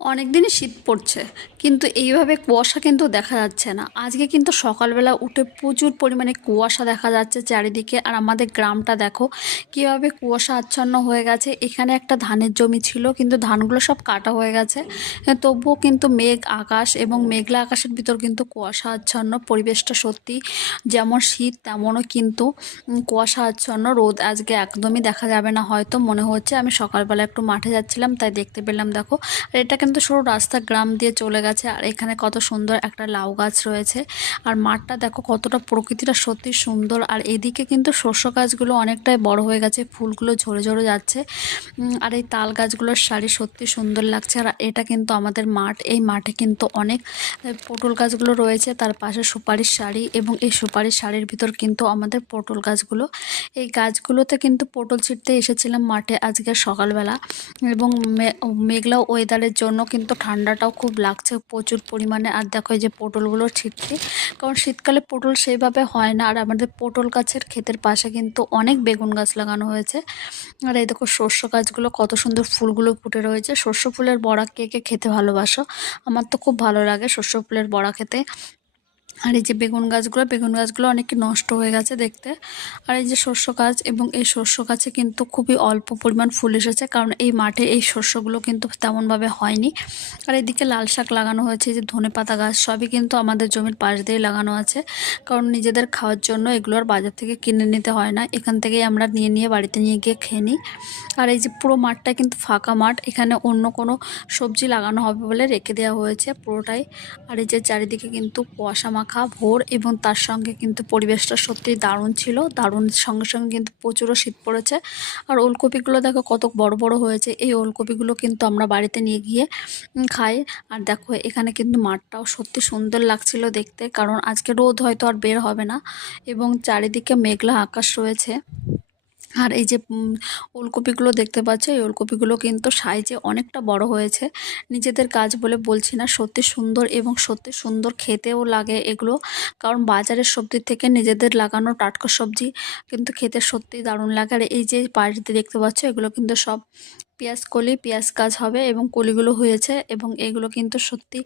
অনেকদিনই শীত পড়ছে, কিন্তু এইভাবে কুয়াশা কিন্তু দেখা যাচ্ছে না। আজকে কিন্তু সকালবেলা উঠে প্রচুর পরিমাণে কুয়াশা দেখা যাচ্ছে চারিদিকে। আর আমাদের গ্রামটা দেখো কীভাবে কুয়াশা আচ্ছন্ন হয়ে গেছে। এখানে একটা ধানের জমি ছিল, কিন্তু ধানগুলো সব কাটা হয়ে গেছে। তবুও কিন্তু মেঘ আকাশ এবং মেঘলা আকাশের ভিতর কিন্তু কুয়াশা আচ্ছন্ন পরিবেশটা সত্যি যেমন শীত তেমনও কিন্তু কুয়াশা আচ্ছন্ন। রোদ আজকে একদমই দেখা যাবে না হয়তো, মনে হচ্ছে। আমি সকালবেলা একটু মাঠে যাচ্ছিলাম, তাই দেখতে পেলাম। দেখো, আর এটা কিন্তু সরু রাস্তা গ্রাম দিয়ে চলে গেছে। আর এখানে কত সুন্দর একটা লাউ গাছ রয়েছে। আর মাঠটা দেখো কতটা, প্রকৃতিটা সত্যি সুন্দর। আর এদিকে কিন্তু শস্য গাছগুলো অনেকটাই বড় হয়ে গেছে, ফুলগুলো ঝরে ঝরে যাচ্ছে। আর এই তাল গাছগুলোর সারি সত্যি সুন্দর লাগছে। আর এটা কিন্তু আমাদের মাঠ, এই মাঠে কিন্তু অনেক পটল গাছগুলো রয়েছে, তার পাশে সুপারির শাড়ি, এবং এই সুপারির শাড়ির ভিতর কিন্তু আমাদের পটল গাছগুলো। এই গাছগুলোতে কিন্তু পটল ছিঁড়তে এসেছিলাম মাঠে আজকে সকালবেলা। এবং মেঘলা ওয়েদারের জন্য কিন্তু ঠান্ডাটাও খুব লাগছে প্রচুর পরিমাণে। আর দেখো এই যে পটলগুলো ছিটছি, কারণ শীতকালে পটল সেইভাবে হয় না। আর আমাদের পটল গাছের ক্ষেতের পাশে কিন্তু অনেক বেগুন গাছ লাগানো হয়েছে। আর এই দেখো শস্য গাছগুলো কত সুন্দর, ফুলগুলো ফুটে রয়েছে। শস্য ফুলের বড়া কে কে খেতে ভালোবাসো? আমার তো খুব ভালো লাগে শস্য ফুলের বড়া খেতে। আর এই যে বেগুন গাছগুলো অনেক নষ্ট হয়ে গেছে দেখতে। আর এই যে শস্য গাছ, এবং এই শস্য গাছে কিন্তু খুবই অল্প পরিমাণ ফুল এসেছে, কারণ এই মাঠে এই শস্যগুলো কিন্তু তেমনভাবে হয়নি। আর এদিকে লাল শাক লাগানো হয়েছে, এই যে ধনেপাতা গাছ, সবই কিন্তু আমাদের জমির পাশ দিয়ে লাগানো আছে। কারণ নিজেদের খাওয়ার জন্য এগুলো আর বাজার থেকে কিনে নিতে হয় না, এখান থেকেই আমরা নিয়ে নিয়ে বাড়িতে নিয়ে গিয়ে খেয়ে নিই। আর এই যে পুরো মাঠটা কিন্তু ফাঁকা মাঠ, এখানে অন্য কোনো সবজি লাগানো হবে বলে রেখে দেওয়া হয়েছে পুরোটাই। আর এই যে চারিদিকে কিন্তু কুয়াশা মাখা ভোর, এবং তার সঙ্গে কিন্তু পরিবেশটা সত্যি দারুণ ছিল। দারুণ সঙ্গে সঙ্গে কিন্তু প্রচুরও শীত পড়েছে। আর ওলকপিগুলো দেখো কত বড় বড় হয়েছে। এই ওলকপিগুলো কিন্তু আমরা বাড়িতে নিয়ে গিয়ে খাই। আর দেখো এখানে কিন্তু মাঠটাও সত্যি সুন্দর লাগছিল দেখতে, কারণ আজকে রোদ হয়তো আর বের হবে না, এবং চারিদিকে মেঘলা আকাশ রয়েছে। আর এই যে ওলকপিগুলো দেখতে পাচ্ছ, এই ওলকপিগুলো কিন্তু সাইজে অনেকটা বড় হয়েছে। নিজেদের গাছ বলে বলছি না, সত্যি সুন্দর, এবং সত্যি সুন্দর খেতেও লাগে এগুলো। কারণ বাজারের সবজির থেকে নিজেদের লাগানো টাটকা সবজি কিন্তু খেতে সত্যিই দারুণ লাগে। আর এই যে বাড়িতে দেখতে পাচ্ছ, এগুলো কিন্তু সব পেঁয়াজ গাছ হবে, এবং কলিগুলো হয়েছে, এবং এগুলো কিন্তু সত্যি